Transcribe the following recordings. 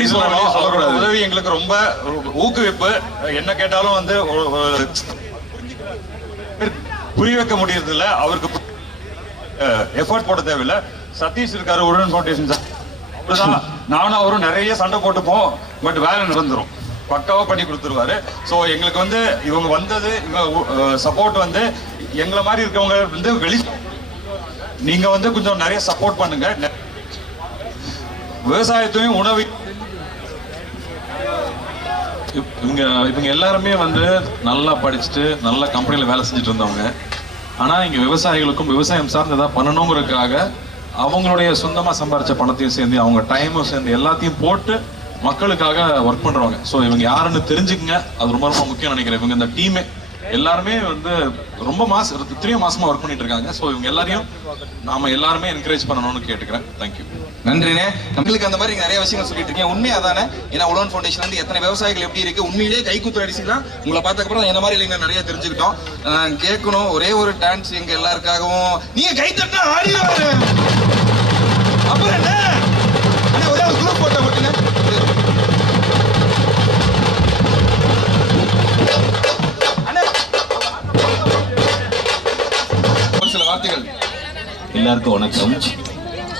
நன்றி சொல்லணும். உதவி எங்களுக்கு ரொம்ப ஊக்குவிப்பு. என்ன கேட்டாலும் வந்து புரிய வைக்க முடியறது இல்ல. அவருக்கு எஃபர்ட் போட தேவையில்லை. சதீஷ் இருக்காரு உடன் ஃபவுண்டேஷன் சார், அவருதான் நானும் அவரும் நிறைய சண்டை போட்டுப்போம். பட் வேலை நடந்துரும், பக்காவா பண்ணி கொடுத்துருவாரு. ஸோ எங்களுக்கு வந்து இவங்க வந்தது, இவங்க சப்போர்ட் வந்து எங்களை மாதிரி இருக்கவங்க வந்து நீங்க வந்து கொஞ்சம் நிறைய சப்போர்ட் பண்ணுங்க. விவசாயத்தையும் உணவு இவங்க எல்லாருமே வந்து நல்லா படிச்சுட்டு நல்ல கம்பெனில வேலை செஞ்சுட்டு இருந்தவங்க. ஆனா இங்க விவசாயிகளுக்கும் விவசாயம் சார்ந்து ஏதாவது பண்ணணுங்கிறதுக்காக அவங்களுடைய சொந்தமா சம்பாரிச்ச பணத்தையும் சேர்ந்து அவங்க டைமும் சேர்ந்து எல்லாத்தையும் போட்டு மக்களுக்காக ஒர்க் பண்றவங்க. ஸோ இவங்க யாருன்னு தெரிஞ்சுக்குங்க, அது ரொம்ப ரொம்ப முக்கியம் நினைக்கிறேன். இவங்க இந்த டீமே எல்லாருமே வந்து ரொம்ப இத்தனையோ மாசமா ஒர்க் பண்ணிட்டு இருக்காங்க. ஸோ இவங்க எல்லாரையும் நாம எல்லாருமே என்கரேஜ் பண்ணணும்னு கேட்டுக்கிறேன். தேங்க்யூ. நன்றிண்ணே. நம்மளுக்கு அந்த மாதிரி நிறைய விஷயங்கள் சொல்லிட்டு இருக்கீங்க. உண்மையா தானே? ஏன்னா உழவன் ஃபவுண்டேஷன் வந்து எத்தனை விவசாயிகள் எப்படி இருக்கு, உண்மையிலேயே கைக்குத்து அடிச்சுக்கலாம். உங்களை பார்த்ததுக்கப்புறம் என்ன மாதிரி இல்லைங்க நிறைய தெரிஞ்சுக்கிட்டோம். கேட்கணும் ஒரே ஒரு டான்ஸ் எங்க எல்லாருக்காகவும். நீங்க கை தட்டா ஆடிடுவாரு. அப்புறம் என்ன ஒரே ஒரு குரூப் போட்டோ மட்டுங்க. சில வார்த்தைகள். எல்லாருக்கும் வணக்கம்.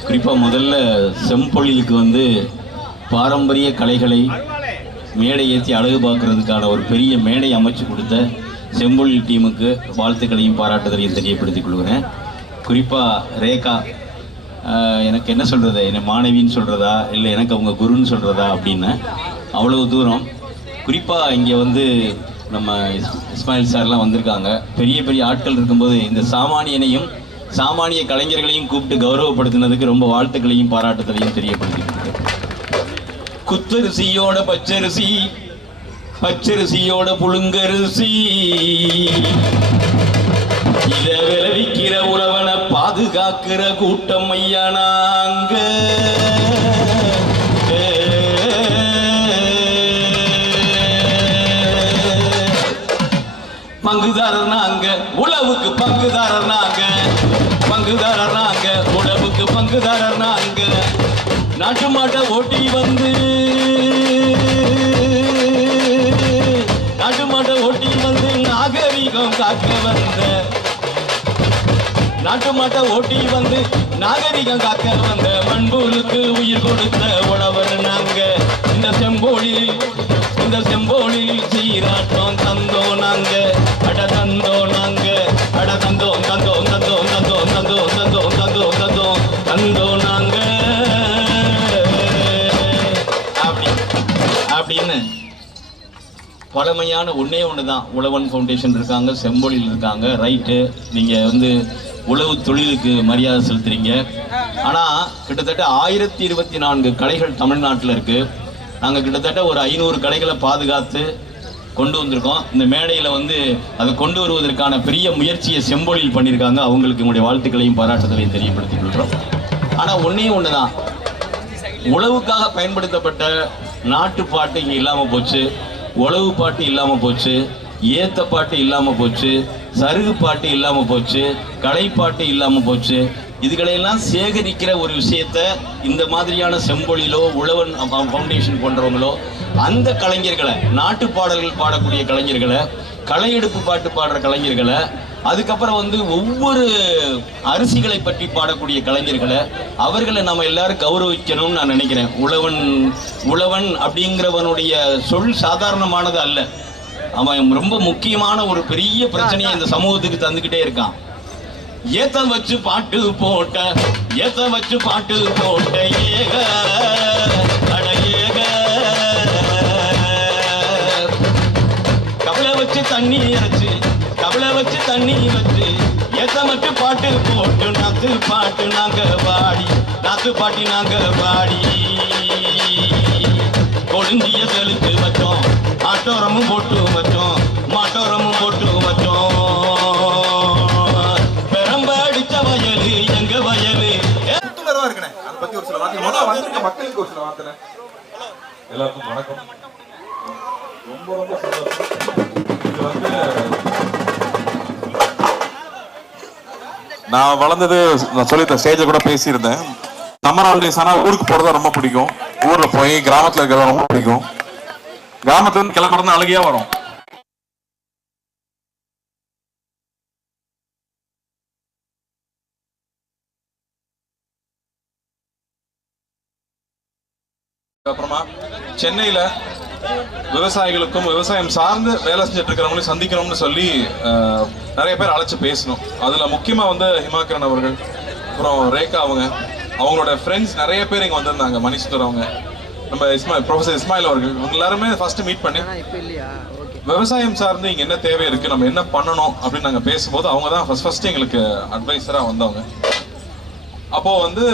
குறிப்பாக முதல்ல செம்பொழிலுக்கு வந்து பாரம்பரிய கலைகளை மேடை ஏற்றி அழகு பார்க்கறதுக்கான ஒரு பெரிய மேடை அமைச்சு கொடுத்த செம்பொழில் டீமுக்கு வாழ்த்துக்களையும் பாராட்டுதலையும் தெரியப்படுத்திக் கொள்கிறேன். குறிப்பாக ரேகா, எனக்கு என்ன சொல்கிறது, என்னை மாணவின்னு சொல்கிறதா இல்லை எனக்கு அவங்க குருன்னு சொல்கிறதா அப்படின்னு அவ்வளோ தூரம். குறிப்பாக இங்கே வந்து நம்ம இஸ்மாயில் சார்லாம் வந்திருக்காங்க. பெரிய பெரிய ஆட்கள் இருக்கும்போது இந்த சாமானியனையும் சாமானிய கலைஞர்களையும் கூப்பிட்டு கௌரவப்படுத்தினதுக்கு ரொம்ப வாழ்த்துக்களையும் பாராட்டுதலையும் தெரியப்படுத்திட்டு, குத்தரிசியோட பச்சரிசி, பச்சரிசியோட புழுங்கரிசி, இத விளைவிக்கிற உழவனை பாதுகாக்கிற கூட்டம் ஐயா நாங்க. பங்குதாரர் நாங்க, உழவுக்கு பங்குதாரர் நாங்க, பங்குதாரர் நாங்க, உழவுக்கு பங்குதாரர் நாங்க. நாட்டு மாட்டை ஓட்டி வந்து, நாட்டு மாட்டை ஓட்டி வந்து நாகரிகம் காக்க வந்த, நாட்டு மாட்டை ஓட்டி வந்து நாகரிகம் காக்க வந்த மண்புலுக்கு உயிர் கொடுத்த உழவர் நாங்க. இந்த செம்போலில் சீராட்டம் தந்தோம் நாங்க, அட தந்தோம் நாங்க, அட தந்தோம் தந்தோம் தந்தோம் தந்தோம் தந்தோம் தந்தோம் தந்தோம் தந்தோம் தந்தோம் நாங்க. அப்படின்னு பழமையான ஒன்னே ஒன்று தான். உழவன் ஃபவுண்டேஷன் இருக்காங்க, செம்பொழில் இருக்காங்க. ரைட்டு, நீங்கள் வந்து உழவு தொழிலுக்கு மரியாதை செலுத்துறீங்க. ஆனால் கிட்டத்தட்ட 1024 கடைகள் தமிழ்நாட்டில் இருக்குது. நாங்கள் கிட்டத்தட்ட ஒரு 500 கடைகளை பாதுகாத்து கொண்டு வந்திருக்கோம். இந்த மேடையில் வந்து அதை கொண்டு வருவதற்கான பெரிய முயற்சியை செம்பொழில் பண்ணியிருக்காங்க. அவங்களுக்கு என்னுடைய வாழ்த்துக்களையும் பாராட்டுதலையும் தெரியப்படுத்திக் கொள்கிறோம். ஆனால் ஒன்றே ஒன்று தான், உழவுக்காக பயன்படுத்தப்பட்ட நாட்டுப்பாட்டு இங்கே இல்லாமல் போச்சு, உழவு பாட்டு இல்லாமல் போச்சு, ஏத்த பாட்டு இல்லாமல் போச்சு, சருகு பாட்டு இல்லாமல் போச்சு, கலைப்பாட்டு இல்லாமல் போச்சு. இதுகளையெல்லாம் சேகரிக்கிற ஒரு விஷயத்த இந்த மாதிரியான செம்பொழிலோ உழவன் ஃபவுண்டேஷன் போன்றவங்களோ அந்த கலைஞர்களை, நாட்டு பாடல்கள் பாடக்கூடிய கலைஞர்களை, கலையெடுப்பு பாட்டு பாடுற கலைஞர்களை, அதுக்கப்புறம் வந்து ஒவ்வொரு அரிசிகளை பற்றி பாடக்கூடிய கலைஞர்களை, அவர்களை நம்ம எல்லாரும் கௌரவிக்கணும்னு நான் நினைக்கிறேன். உழவன் அப்படிங்கிறவனுடைய சொல் சாதாரணமானது அல்ல. அவன் ரொம்ப முக்கியமான ஒரு பெரிய பிரச்சனையை இந்த சமூகத்துக்கு தந்துக்கிட்டே இருக்கான். ஏத்த வச்சு பாட்டு போட்ட, ஏத்த வச்சு பாட்டு போட்ட ஏக அட ஏக, கவலை வச்சு தண்ணி அரைச்சு, கவலை வச்சு தண்ணி வச்சு, ஏத்த வச்சு பாட்டு போட்டு நாத்து பாட்டு நாங்க பாடி, நாத்து பாட்டி நாங்க பாடி, கொழுந்திய செலுத்து வச்சோம், ஆட்டோரமும் போட்டு வச்சோம், மாட்டோரமும் போட்டு வச்சோம். பெரம்ப அடிச்ச வயலு எங்க வயலு. புத்துணர்வா இருக்கனே, அதை பத்தி ஒரு சில வார்த்தை முதல்ல வந்திருக்க மக்களுக்கு ஒரு சில வார்த்தை. எல்லாருக்கும் வணக்கம். ரொம்ப ரொம்ப சந்தோஷம். இது வந்து நான் வளர்ந்தது, நான் சொல்லியிருந்தேன், ஸ்டேஜில் கூட பேசியிருந்தேன், சம்மர் ஹாலிடேஸ் ஆனால் ஊருக்கு போகிறதா ரொம்ப பிடிக்கும். ஊர்ல போய் கிராமத்துல இருக்கிறது ரொம்ப பிடிக்கும். கிராமத்துல இருந்து கிளம்புறது அழகியா வரும். அப்புறமா சென்னையில விவசாயிகளுக்கும் விவசாயம் சார்ந்து வேலை செஞ்சுட்டு இருக்கிறவங்களையும் சந்திக்கணும்னு சொல்லி நிறைய பேர் அழைச்சு பேசணும். அதுல முக்கியமா வந்து ஹிமாக்கரன் அவர்கள், அப்புறம் ரேகா அவங்களோட ஃப்ரெண்ட்ஸ் நிறைய பேர் இங்க வந்திருந்தாங்க. மணிசுந்தர் அவங்க, நம்ம ப்ரொஃபசர் இஸ்மாயில் அவர்கள், இவங்க எல்லாருமே ஃபர்ஸ்ட் மீட் பண்ணி விவசாயம் சார்ந்து இங்க என்ன தேவை இருக்கு, நம்ம என்ன பண்ணணும் அப்படின்னு நாங்க பேசும்போது அவங்க தான் ஃபர்ஸ்ட் எங்களுக்கு அட்வைசரா வந்தவங்க. அப்போ வந்து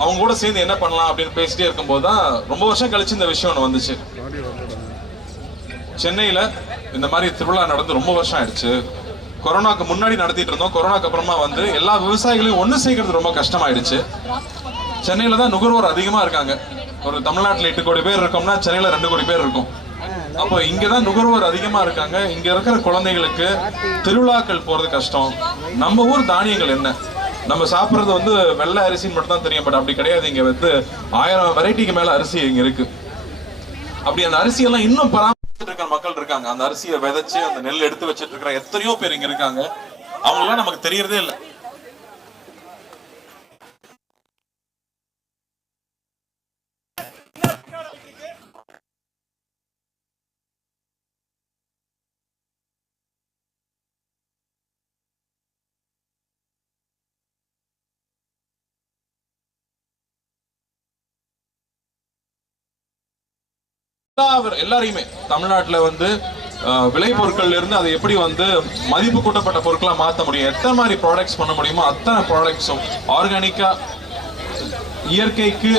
அவங்க கூட சேர்ந்து என்ன பண்ணலாம் அப்படின்னு பேசிட்டே இருக்கும்போது தான் ரொம்ப வருஷம் கழிச்சு இந்த விஷயம் ஒன்று வந்துச்சு. சென்னையில இந்த மாதிரி திருவிழா நடந்து ரொம்ப வருஷம் ஆயிடுச்சு. கொரோனாக்கு முன்னாடி நடத்திட்டு இருந்தோம். கொரோனாக்கு அப்புறமா வந்து எல்லா விவசாயிகளையும் ஒன்று சேர்க்கறது ரொம்ப கஷ்டமாயிடுச்சு. சென்னையில தான் நுகர்வோர் அதிகமா இருக்காங்க. ஒரு தமிழ்நாட்டில் 8 கோடி பேர் இருக்கோம்னா சென்னையில 2 கோடி பேர் இருக்கும். அப்போ இங்கதான் நுகர்வோர் அதிகமா இருக்காங்க. இங்க இருக்கிற குழந்தைகளுக்கு திருவிழாக்கள் போறது கஷ்டம். நம்ம ஊர் தானியங்கள் என்ன, நம்ம சாப்பிடுறது வந்து வெள்ளை அரிசின்னு மட்டும் தான் தெரியும். பட் அப்படி கிடையாது. இங்க வந்து 1000 வெரைட்டிக்கு மேல அரிசி இங்க இருக்கு. அப்படி அந்த அரிசியெல்லாம் இன்னும் பராமரிச்சுட்டு இருக்கிற மக்கள் இருக்காங்க. அந்த அரிசியை விதைச்சு அந்த நெல் எடுத்து வச்சிட்டு இருக்கிற எத்தனையோ பேர் இங்க இருக்காங்க. அவங்களாம் நமக்கு தெரியறதே இல்லை. எல்லாரையுமே தமிழ்நாட்டுல வந்து விளை பொருட்கள்ல இருந்து அதை எப்படி வந்து மதிப்பு கூட்டப்பட்ட பொருட்களா மாற்ற முடியும், எத்தனை மாதிரி ப்ராடக்ட்ஸ் பண்ண முடியுமோ அத்தனை ப்ராடக்ட்ஸும் ஆர்கானிக்கா இயற்கைக்கு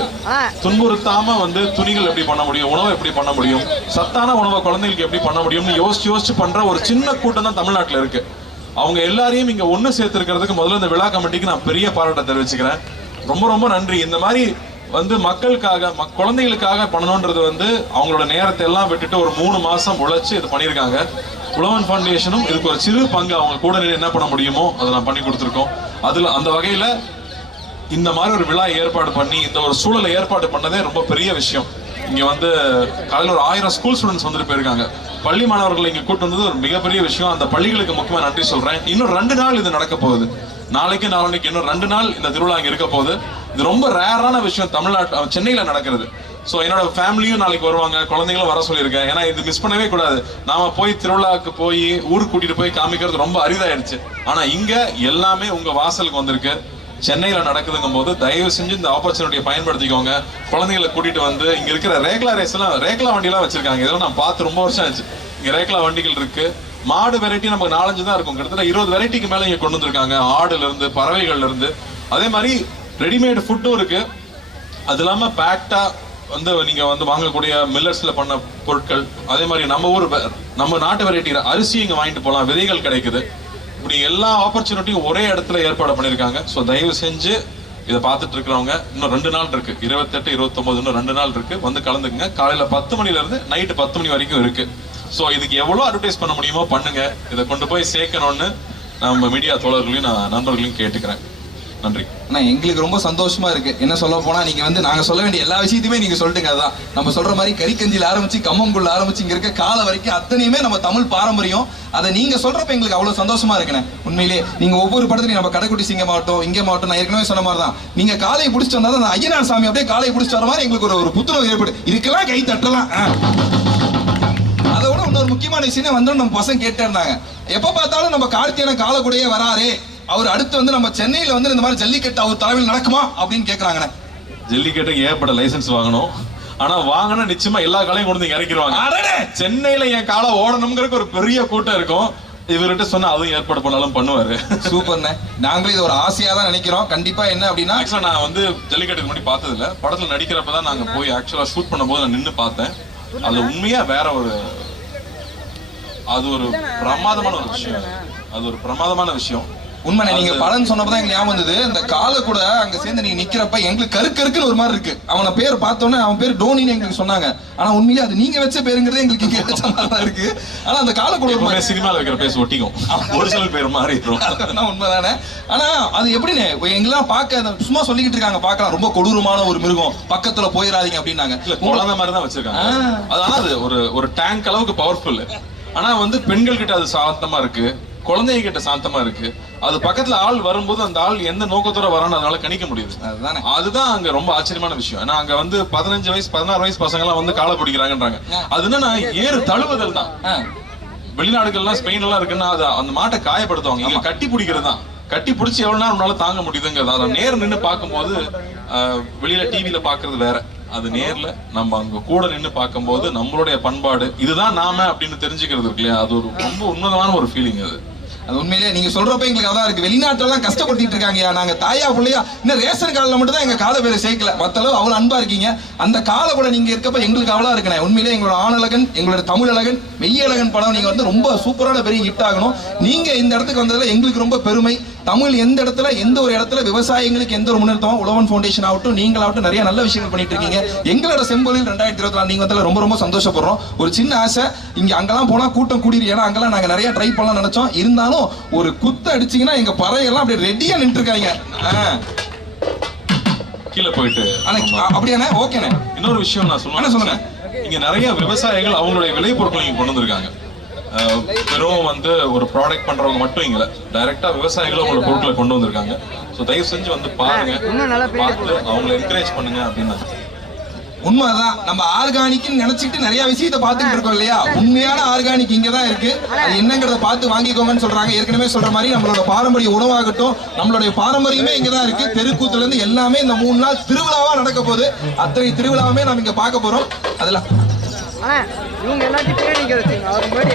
துன்புறுத்தாம வந்து துணிகள் எப்படி பண்ண முடியும், உணவை எப்படி பண்ண முடியும், சத்தான உணவை குழந்தைகளுக்கு எப்படி பண்ண முடியும்னு யோசிச்சு பண்ற ஒரு சின்ன கூட்டம் தான் தமிழ்நாட்டுல இருக்கு. அவங்க எல்லாரையும் இங்க ஒண்ணு சேர்த்திருக்கிறதுக்கு முதல்ல இந்த விழா கமிட்டிக்கு நான் பெரிய பாராட்ட தெரிவிச்சுக்கிறேன். ரொம்ப ரொம்ப நன்றி. இந்த மாதிரி வந்து மக்களுக்காக குழந்தைகளுக்காக பண்ணணும்ன்றது வந்து அவங்களோட நேரத்தை எல்லாம் விட்டுட்டு ஒரு 3 மாசம் உழைச்சு இது பண்ணியிருக்காங்க. உழவன் ஃபவுண்டேஷனும் இதுக்கு ஒரு சிறு பங்கு அவங்க கூட என்ன பண்ண முடியுமோ அதை நான் பண்ணி கொடுத்துருக்கோம். அதுல அந்த வகையில இந்த மாதிரி ஒரு விழா ஏற்பாடு பண்ணி இந்த ஒரு சூழலை ஏற்பாடு பண்ணதே ரொம்ப பெரிய விஷயம். இங்க வந்து காலையில் ஒரு 1000 ஸ்கூல் ஸ்டூடெண்ட்ஸ் வந்துட்டு போயிருக்காங்க. பள்ளி மாணவர்கள் இங்க கூட்டு வந்தது ஒரு மிகப்பெரிய விஷயம். அந்த பள்ளிகளுக்கு முக்கியமா நன்றி சொல்றேன். இன்னும் 2 நாள் இது நடக்க போகுது. நாளைக்கு நாளைக்கு இன்னும் 2 நாள் இந்த திருவிழா இங்க இருக்க போகுது. இது ரொம்ப ரேரான விஷயம் தமிழ்நாட்டு சென்னையில நடக்கிறது. ஸோ என்னோட ஃபேமிலியும் நாளைக்கு வருவாங்க, குழந்தைங்களும் வர சொல்லியிருக்கேன். ஏன்னா இது மிஸ் பண்ணவே கூடாது. நாம போய் திருவிழாவுக்கு போய் ஊருக்கு கூட்டிட்டு போய் காமிக்கிறது ரொம்ப அரிதாயிடுச்சு. ஆனா இங்க எல்லாமே உங்க வாசலுக்கு வந்திருக்கு. சென்னையில நடக்குதுங்கும் போது தயவு செஞ்சு இந்த ஆப்பர்ச்சுனிட்டியை பயன்படுத்திக்கோங்க. குழந்தைகளை கூட்டிட்டு வந்து இங்க இருக்கிற ரேக்லா ரேஸ் எல்லாம் ரேக்லா வண்டி எல்லாம் வச்சிருக்காங்க. இதெல்லாம் நான் பார்த்து ரொம்ப வருஷம் ஆச்சு. இங்க ரேக்லா வண்டிகள் இருக்கு. மாடு வெரைட்டி நமக்கு 4-5 தான் இருக்கும். கிட்டத்தட்ட 20 வெரைட்டிக்கு மேல இங்க கொண்டு வந்திருக்காங்க. ஆடுல இருந்து பறவைகள்ல இருந்து. அதே மாதிரி ரெடிமேட் ஃபுட்டும் இருக்கு. அது இல்லாம பேக்டா வந்து நீங்க வந்து வாங்கக்கூடிய மில்லட்ஸ்ல பண்ண பொருட்கள், அதே மாதிரி நம்ம நாட்டு வெரைட்டி அரிசி இங்க வாங்கிட்டு போகலாம். விதைகள் கிடைக்குது. இப்படி எல்லா ஆப்பர்ச்சுனிட்டியும் ஒரே இடத்துல ஏற்பாடு பண்ணியிருக்காங்க. ஸோ தயவு செஞ்சு இதை பார்த்துட்டு இருக்கிறவங்க இன்னும் 2 நாள் இருக்கு. 28, 29 இன்னும் 2 நாள் இருக்கு. வந்து கலந்துக்குங்க. காலையில 10 மணில இருந்து நைட்டு 10 மணி வரைக்கும் இருக்கு. ஸோ இதுக்கு எவ்வளோ அட்வர்டைஸ் பண்ண முடியுமோ பண்ணுங்க. இதை கொண்டு போய் சேர்க்கணும்னு நம்ம மீடியா தோழர்களையும் நான் நண்பர்களையும் கேட்டுக்கிறேன். நன்றி. ஆனா எங்களுக்கு ரொம்ப சந்தோஷமா இருக்கு. என்ன சொல்ல போனா நீங்க வந்து நாங்க சொல்ல வேண்டிய எல்லா விஷயத்தையுமே நீங்க சொல்லிட்டுங்க. அதான் நம்ம சொல்ற மாதிரி கறிக்கஞ்சில ஆரம்பிச்சு கம்மங்குள்ள ஆரம்பிச்சு இங்க இருக்க கால வரைக்கும் அத்தனையுமே நம்ம தமிழ் பாரம்பரியம். அதை நீங்க சொல்றப்ப எங்களுக்கு அவ்வளவு சந்தோஷமா இருக்குண்ணே. உண்மையிலே நீங்க ஒவ்வொரு படத்துலையும் நம்ம கடைக்குட்டி சிங்கம் ஆகட்டும், இங்கே மாவட்டம், நான் ஏற்கனவே சொன்ன மாதிரி தான் நீங்க காலையை பிடிச்சிட்டு வந்தா அந்த ஐயனார் சாமி அப்படியே காலையை பிடிச்சிட்டு வர மாதிரி எங்களுக்கு ஒரு புத்துணர்வு ஏற்படு. இதுக்கெல்லாம் கை தட்டலாம். அதை விட இன்னொரு முக்கியமான விஷயம் வந்து நம்ம பசங்க கேட்டே இருந்தாங்க, எப்ப பார்த்தாலும் நம்ம கார்த்தியான காலக்கூடையே வராரு, அவர் அடுத்து வந்து நம்ம சென்னையில வந்து இந்த மாதிரி ஜல்லிக்கட்டு அவர் தலைமையில் நடக்குமா அப்படின்னு கேக்குறாங்கண்ணே. ஜல்லிக்கட்டுக்கு ஏற்பட்ட லைசன்ஸ் வாங்கணும். ஆனா வாங்கினா நிச்சயமா எல்லா காலையும் கொண்டு வந்து இறக்கிடுவாங்க. சென்னையில என் காலை ஓடணுங்கிறதுக்கு ஒரு பெரிய கூட்டம் இருக்கும். இவர்கிட்ட சொன்னா அதுவும் ஏற்பாடு பண்ணாலும் பண்ணுவாரு. சூப்பர்ண்ணே. நாங்களும் இது ஒரு ஆசையா தான் நினைக்கிறோம். கண்டிப்பா என்ன அப்படின்னா ஆக்சுவலா நான் வந்து ஜல்லிக்கட்டுக்கு முன்னாடி பார்த்தது இல்ல. படத்துல நடிக்கிறப்பதான் நாங்க போய் ஆக்சுவலா ஷூட் பண்ணும்போது நான் நின்று பார்த்தேன். அது உண்மையா வேற அது ஒரு பிரமாதமான ஒரு விஷயம். அது ஒரு பிரமாதமான விஷயம். உண்மை. நீங்க பலன் சொன்னப்பதான் எங்களுக்கு ஞாபகம் வந்தது. இந்த காலை கூட அங்க சேர்ந்து நீங்க நிக்கிறப்ப எங்களுக்கு கருக்குன்னு ஒரு மாதிரி இருக்கு. அவன பேர் பார்த்தோன்னே அவன் பேர் டோனின்னு எங்களுக்கு சொன்னாங்க. ஆனா உண்மையிலே அது நீங்க வச்ச பேருங்கிறதே எங்களுக்கு இங்க வச்ச மாதிரி தான் இருக்கு. ஆனா அந்த காலை கூட ஒரு மாதிரி சினிமால வைக்கிற பேர் ஒட்டிக்கும், ஒரிஜினல் பேர் மாதிரி இருக்கும். உண்மைதானே. ஆனா அது எப்படின்னு எங்கெல்லாம் பார்க்க சும்மா சொல்லிக்கிட்டு இருக்காங்க, பார்க்கலாம் ரொம்ப கொடூரமான ஒரு மிருகம், பக்கத்துல போயிடாதீங்க அப்படின்னாங்க. குழந்தை மாதிரி தான் வச்சிருக்காங்க. அதான் அது ஒரு டேங்க் அளவுக்கு பவர்ஃபுல். ஆனா வந்து பெண்கள் கிட்ட அது சாந்தமா இருக்கு, குழந்தைங்க கிட்ட சாந்தமா இருக்கு. அது பக்கத்துல ஆள் வரும்போது அந்த ஆள் எந்த நோக்கத்தோட வரான்னு அதனால கணிக்க முடியுது. அதுதான் அங்க ரொம்ப ஆச்சரியமான விஷயம். ஏன்னா அங்க வந்து 15 வயசு 16 வயசு பசங்க எல்லாம் வந்து காலை பிடிக்கிறாங்கன்றாங்க. அது என்னன்னா ஏறு தழுவுதல் தான். வெளிநாடுகள்லாம் ஸ்பெயின் எல்லாம் இருக்குன்னா அது அந்த மாட்டை காயப்படுத்துவாங்க, இங்க கட்டி பிடிக்கிறது தான். கட்டி பிடிச்சி எவ்வளவு நேரம் உன்னால தாங்க முடியுதுங்கிறது. அதை நேர் நின்று பார்க்கும்போது வெளியில டிவில பாக்குறது வேற, அது நேர்ல நம்ம அங்க கூட நின்று பார்க்கும்போது நம்மளுடைய பண்பாடு இதுதான் நாம அப்படின்னு தெரிஞ்சுக்கிறது இருக்கு இல்லையா, அது ஒரு ரொம்ப உன்னதமான ஒரு ஃபீலிங். அது உண்மையிலே நீங்க சொல்றப்ப எங்களுக்கு அதான் இருக்கு. வெளிநாட்டுல எல்லாம் கஷ்டப்பட்டு இருக்காங்க, நாங்க தாயா பிள்ளையா இன்னும் ரேஷன் கார்டுல மட்டும் தான் எங்க காலை பேரை சேர்க்கல, மத்த அளவு அவ்வளவு அன்பா இருக்கீங்க. அந்த காலை கூட நீங்க இருக்கப்ப எங்களுக்கு அவ்வளவு இருக்கணும். உண்மையிலே எங்களோட ஆணழகன், எங்களோட தமிழ் அழகன், மெய்யழகன் படம் நீங்க வந்து ரொம்ப சூப்பரான பெரிய ஹிட் ஆகணும். நீங்க இந்த இடத்துக்கு வந்ததுல எங்களுக்கு ரொம்ப பெருமை. தமிழ் எந்த இடத்துல எந்த ஒரு இடத்துல விவசாயிகளுக்கு எந்த ஒரு முன்னேற்றமோ உழவன் ஃபவுண்டேஷன் ஆகட்டும் நீங்களாகட்டும் நிறைய நல்ல விஷயங்கள் பண்ணிட்டு இருக்கீங்க. எங்களோட செம்பொழில் 2024 நீங்க வந்தால ரொம்ப ரொம்ப சந்தோஷப்படுறோம். ஒரு சின்ன ஆசை, இங்க அங்கெல்லாம் போனா கூட்டம் கூடிரு, ஏன்னா அங்கெல்லாம் நாங்க நிறைய ட்ரை பண்ணலாம் நினைச்சோம். இருந்தாலும் ஒரு குத்து அடிச்சீங்கன்னா எங்க பறையெல்லாம் அப்படியே ரெடியா நின்று இருக்காங்க. கீழே போயிட்டு அப்படியானே ஓகேண்ணே. இன்னொரு விஷயம் நான் சொல்லுங்க, இங்க நிறைய விவசாயிகள் அவங்களுடைய விளைபொருட்களை இங்க கொண்டு வந்திருக்காங்க. வெறும் வந்து ஒரு ப்ராடக்ட் பண்றவங்க மட்டும் இங்க டைரக்டா விவசாயிகளும் அவங்களோட பொருட்களை கொண்டு வந்திருக்காங்க. ஸோ தயவு செஞ்சு வந்து பாருங்க, பார்த்து அவங்களை என்கரேஜ் பண்ணுங்க அப்படின்னு. உண்மைதான், நம்ம ஆர்கானிக்னு நினைச்சிட்டு நிறைய விஷயத்தை பார்த்துட்டு இருக்கோம் இல்லையா. உண்மையான ஆர்கானிக் இங்க தான் இருக்கு, அது என்னங்கிறத பார்த்து வாங்கிக்கோங்கன்னு சொல்றாங்க. ஏற்கனவே சொல்ற மாதிரி நம்மளோட பாரம்பரிய உணவாகட்டும் நம்மளுடைய பாரம்பரியமே இங்க தான் இருக்கு. தெருக்கூத்துல இருந்து எல்லாமே இந்த 3 நாள் திருவிழாவா நடக்க போகுது. அத்தனை திருவிழாவுமே நம்ம இங்க பார்க்க போறோம். அதுல இவங்க எல்லாத்தையும்